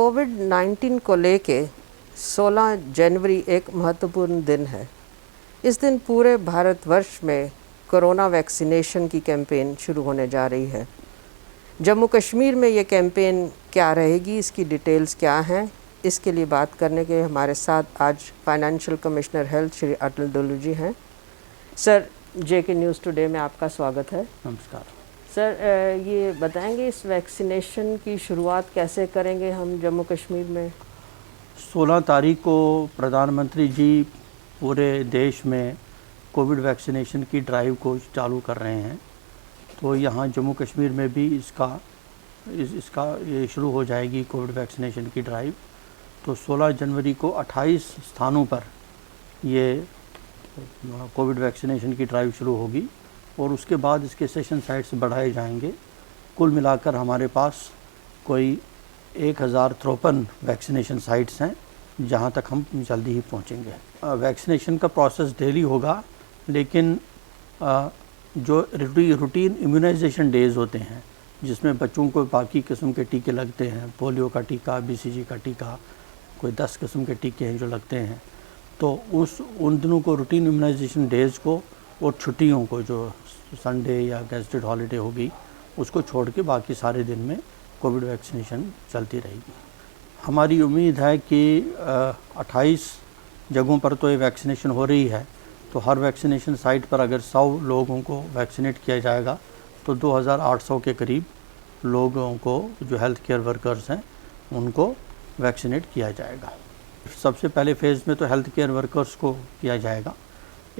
कोविड-19 को लेके 16 जनवरी एक महत्वपूर्ण दिन है। इस दिन पूरे भारतवर्ष में कोरोना वैक्सीनेशन की कैंपेन शुरू होने जा रही है। जम्मू कश्मीर में ये कैंपेन क्या रहेगी, इसकी डिटेल्स क्या हैं, इसके लिए बात करने के हमारे साथ आज financial commissioner health Shri Atal Dullu जी हैं। सर, जेके न्यूज़ टुडे में आपका स्वागत है। नमस्कार सर, ये बताएंगे इस वैक्सीनेशन की शुरुआत कैसे करेंगे हम जम्मू कश्मीर में? 16 तारीख को प्रधानमंत्री जी पूरे देश में कोविड वैक्सीनेशन की ड्राइव को चालू कर रहे हैं। तो यहाँ जम्मू कश्मीर में भी इसका ये शुरू हो जाएगी कोविड वैक्सीनेशन की ड्राइव। तो 16 जनवरी को 28 स्थानों पर ये कोविड वैक्सीनेशन की ड्राइव शुरू होगी और उसके बाद इसके सेशन साइट्स बढ़ाए जाएंगे। कुल मिलाकर हमारे पास कोई 1053 वैक्सीनेशन साइट्स हैं जहां तक हम जल्दी ही पहुंचेंगे। वैक्सीनेशन का प्रोसेस डेली होगा, लेकिन जो रूटीन इम्यूनाइजेशन डेज होते हैं जिसमें बच्चों को बाकी किस्म के टीके लगते हैं, पोलियो का टीका, बीसीजी का टीका, कोई 10 किस्म के टीके हैं जो लगते हैं, तो उन दिनों को रूटीन इम्यूनाइजेशन डेज़ को और छुट्टियों को, जो संडे या गेस्टेड हॉलीडे होगी, उसको छोड़ के बाकी सारे दिन में कोविड वैक्सीनेशन चलती रहेगी। हमारी उम्मीद है कि 28 जगहों पर तो ये वैक्सीनेशन हो रही है, तो हर वैक्सीनेशन साइट पर अगर 100 लोगों को वैक्सीनेट किया जाएगा तो 2800 के करीब लोगों को, जो हेल्थ केयर वर्कर्स हैं, उनको वैक्सीनेट किया जाएगा। सबसे पहले फ़ेज़ में तो हेल्थ केयर वर्कर्स को किया जाएगा।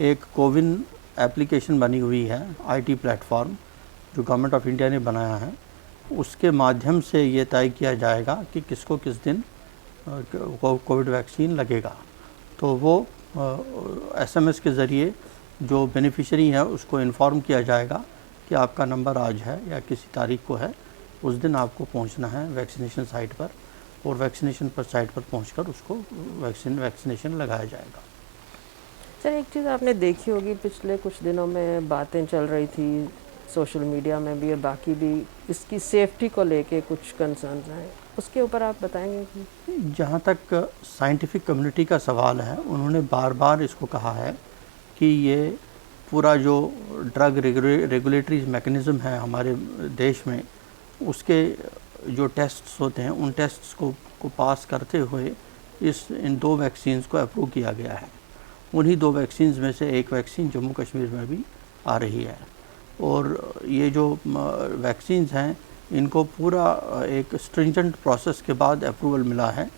एक कोविन एप्लीकेशन बनी हुई है, आईटी प्लेटफॉर्म, जो गवर्नमेंट ऑफ इंडिया ने बनाया है, उसके माध्यम से ये तय किया जाएगा कि किसको किस दिन कोविड वैक्सीन लगेगा। तो वो एसएमएस के ज़रिए जो बेनिफिशियरी है उसको इन्फॉर्म किया जाएगा कि आपका नंबर आज है या किसी तारीख को है, उस दिन आपको पहुंचना है वैक्सीनेशन साइट पर, और वैक्सीनेशन पर साइट पर पहुंचकर उसको वैक्सीनेशन लगाया जाएगा। सर, एक चीज़ आपने देखी होगी, पिछले कुछ दिनों में बातें चल रही थी सोशल मीडिया में भी और बाकी भी, इसकी सेफ्टी को लेके कुछ कंसर्न्स हैं, उसके ऊपर आप बताएंगे कि? जहाँ तक साइंटिफिक कम्युनिटी का सवाल है, उन्होंने बार बार इसको कहा है कि ये पूरा जो ड्रग रेगुलेटरी मैकेनिज़्म है हमारे देश में, उसके जो टेस्ट्स होते हैं, उन टेस्ट्स को पास करते हुए इन 2 वैक्सीन्स को अप्रूव किया गया है। उन्हीं 2 वैक्सीन्स में से एक वैक्सीन जम्मू कश्मीर में भी आ रही है, और ये जो वैक्सीन्स हैं, इनको पूरा एक स्ट्रिंजेंट प्रोसेस के बाद अप्रूवल मिला है,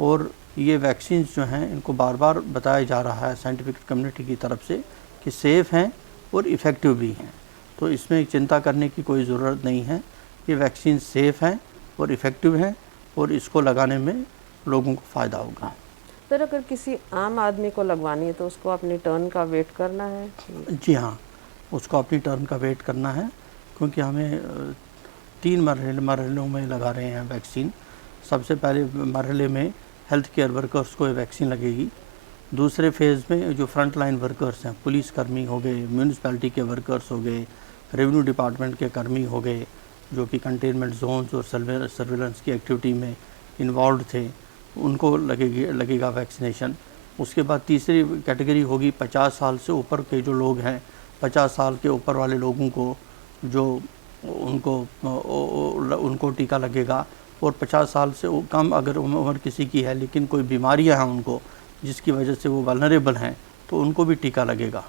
और ये वैक्सीन्स जो हैं इनको बार बार बताया जा रहा है साइंटिफिक कम्युनिटी की तरफ से कि सेफ़ हैं और इफ़ेक्टिव भी हैं। तो इसमें चिंता करने की कोई ज़रूरत नहीं है। ये वैक्सीन सेफ़ हैं और इफ़ेक्टिव हैं, और इसको लगाने में लोगों को फ़ायदा होगा। सर, अगर किसी आम आदमी को लगवानी है तो उसको अपनी टर्न का वेट करना है? जी हाँ, उसको अपनी टर्न का वेट करना है, क्योंकि हमें 3 मरहलों में लगा रहे हैं वैक्सीन। सबसे पहले मरहले में हेल्थ केयर वर्कर्स को ये वैक्सीन लगेगी। दूसरे फेज़ में जो फ्रंट लाइन वर्कर्स हैं, पुलिस कर्मी हो गए, म्यूनिसिपैलिटी के वर्कर्स हो गए, रेवेन्यू डिपार्टमेंट के कर्मी हो गए, जो कि कंटेनमेंट जोन्स और सर्विलेंस की एक्टिविटी में इन्वॉल्व थे, उनको लगेगा वैक्सीनेशन। उसके बाद तीसरी कैटेगरी होगी 50 साल से ऊपर के जो लोग हैं, 50 साल के ऊपर वाले लोगों को, जो उनको टीका लगेगा, और 50 साल से कम अगर उम्र किसी की है लेकिन कोई बीमारियां हैं उनको, जिसकी वजह से वो वल्नरेबल हैं, तो उनको भी टीका लगेगा।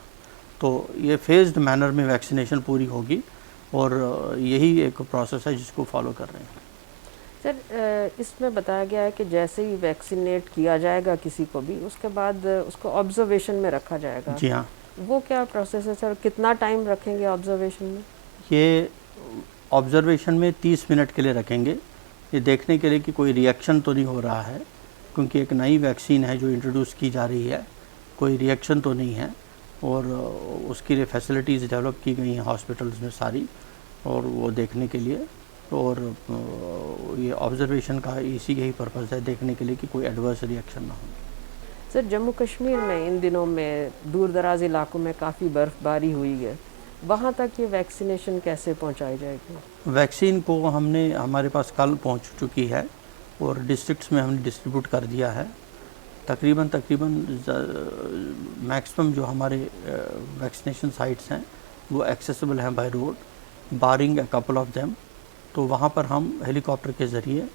तो ये फेज्ड मैनर में वैक्सीनेशन पूरी होगी, और यही एक प्रोसेस है जिसको फॉलो कर रहे हैं। सर, इसमें बताया गया है कि जैसे ही वैक्सीनेट किया जाएगा किसी को भी, उसके बाद उसको ऑब्जर्वेशन में रखा जाएगा। जी हाँ। वो क्या प्रोसेस है सर? कितना टाइम रखेंगे ऑब्जर्वेशन में? ये ऑब्जर्वेशन में 30 मिनट के लिए रखेंगे, ये देखने के लिए कि कोई रिएक्शन तो नहीं हो रहा है, क्योंकि एक नई वैक्सीन है जो इंट्रोड्यूस की जा रही है, कोई रिएक्शन तो नहीं है, और उसके लिए फैसिलिटीज़ डेवलप की गई हैं हॉस्पिटल्स में सारी, और वो देखने के लिए, और ये ऑब्जर्वेशन का यही पर्पज़ है, देखने के लिए कि कोई एडवर्स रिएक्शन ना हो। सर, जम्मू कश्मीर में इन दिनों में दूर दराज इलाकों में काफ़ी बर्फ़बारी हुई है, वहाँ तक ये वैक्सीनेशन कैसे पहुँचाई जाएगी? वैक्सीन को हमारे पास कल पहुँच चुकी है, और डिस्ट्रिक्ट्स में हमने डिस्ट्रीब्यूट कर दिया है। तकरीबन मैक्सिमम जो हमारे वैक्सीनेशन साइट्स हैं वो एक्सेसिबल हैं by road, barring a couple of them. तो वहाँ पर हम हेलीकॉप्टर के ज़रिए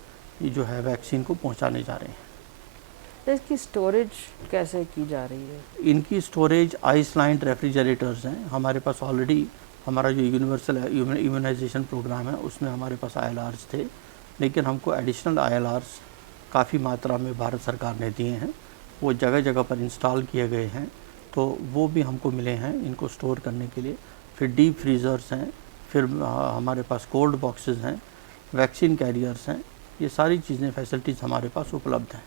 ये जो है वैक्सीन को पहुँचाने जा रहे हैं। इसकी स्टोरेज कैसे की जा रही है? इनकी स्टोरेज आइस लाइन्ड रेफ्रिजरेटर्स हैं। हमारे पास ऑलरेडी हमारा जो यूनिवर्सल इम्यूनाइजेशन प्रोग्राम है उसमें हमारे पास ILRs थे, लेकिन हमको एडिशनल ILRs काफ़ी मात्रा में भारत सरकार ने दिए हैं। वो जगह जगह पर इंस्टॉल किए गए हैं, तो वो भी हमको मिले हैं इनको स्टोर करने के लिए। फिर डीप फ्रीज़र्स हैं, फिर हमारे पास कोल्ड बॉक्सेस हैं, वैक्सीन कैरियर्स हैं। ये सारी चीज़ें फैसिलिटीज़ हमारे पास उपलब्ध हैं।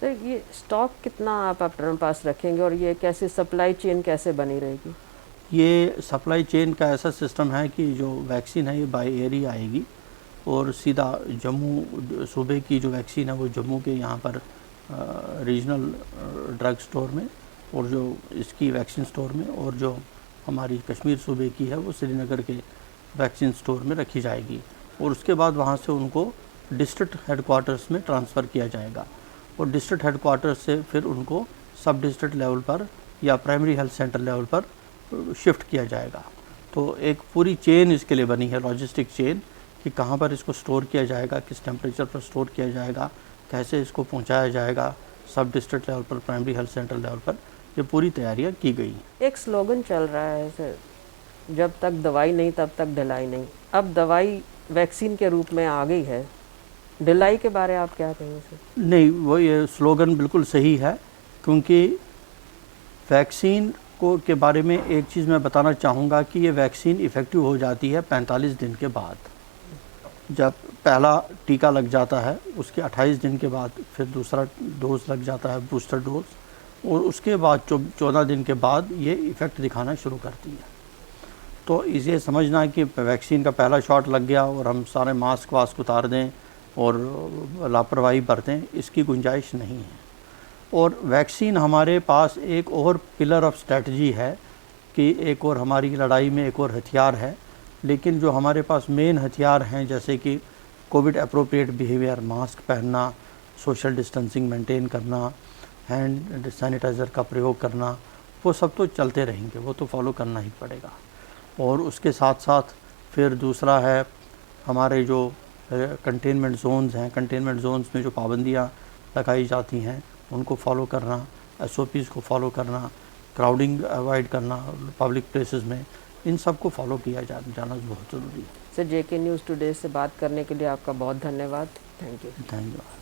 सर, ये स्टॉक कितना आप अपने पास रखेंगे और ये कैसे सप्लाई चेन कैसे बनी रहेगी? ये सप्लाई चेन का ऐसा सिस्टम है कि जो वैक्सीन है ये बाय एयर ही आएगी और सीधा जम्मू सूबे की जो वैक्सीन है वो जम्मू के यहाँ पर रीजनल ड्रग स्टोर में, और जो इसकी वैक्सीन स्टोर में, और जो हमारी कश्मीर सूबे की है वो श्रीनगर के वैक्सीन स्टोर में रखी जाएगी। और उसके बाद वहाँ से उनको डिस्ट्रिक्ट हेडक्वार्टर्स में ट्रांसफ़र किया जाएगा और डिस्ट्रिक्ट हेडक्वार्टर्स से फिर उनको सब डिस्ट्रिक्ट लेवल पर या प्राइमरी हेल्थ सेंटर लेवल पर शिफ्ट किया जाएगा। तो एक पूरी चेन इसके लिए बनी है, लॉजिस्टिक चेन, कि कहाँ पर इसको स्टोर किया जाएगा, किस टेम्परेचर पर स्टोर किया जाएगा, कैसे इसको पहुँचाया जाएगा सब डिस्ट्रिक्ट लेवल पर, प्राइमरी हेल्थ सेंटर लेवल पर। ये पूरी तैयारियाँ की गई। एक स्लोगन चल रहा है सर, जब तक दवाई नहीं तब तक ढिलाई नहीं। अब दवाई वैक्सीन के रूप में आ गई है, ढिलाई के बारे में आप क्या कहेंगे सर? नहीं, वो ये स्लोगन बिल्कुल सही है, क्योंकि वैक्सीन को के बारे में एक चीज़ मैं बताना चाहूँगा कि ये वैक्सीन इफ़ेक्टिव हो जाती है 45 दिन के बाद। जब पहला टीका लग जाता है उसके 28 दिन के बाद फिर दूसरा डोज लग जाता है, बूस्टर डोज, और उसके बाद 14 दिन के बाद ये इफ़ेक्ट दिखाना शुरू करती है। तो इसे समझना कि वैक्सीन का पहला शॉट लग गया और हम सारे मास्क वास्क उतार दें और लापरवाही बरतें, इसकी गुंजाइश नहीं है। और वैक्सीन हमारे पास एक और पिलर ऑफ स्ट्रेटजी है कि एक और हमारी लड़ाई में एक और हथियार है, लेकिन जो हमारे पास मेन हथियार हैं जैसे कि कोविड अप्रोप्रिएट बिहेवियर, मास्क पहनना, सोशल डिस्टेंसिंग मेंटेन करना, हैंड सैनिटाइज़र का प्रयोग करना, वो सब तो चलते रहेंगे, वो तो फॉलो करना ही पड़ेगा। और उसके साथ साथ फिर दूसरा है हमारे जो कंटेनमेंट जोन्स हैं, कंटेनमेंट जोन्स में जो पाबंदियाँ लगाई जाती हैं उनको फॉलो करना, SOPs को फॉलो करना, क्राउडिंग अवॉइड करना पब्लिक प्लेसेस में, इन सब को फॉलो किया जाना बहुत ज़रूरी है। सर, JK न्यूज़ टुडे से बात करने के लिए आपका बहुत धन्यवाद। Thank you. धन्यवाद।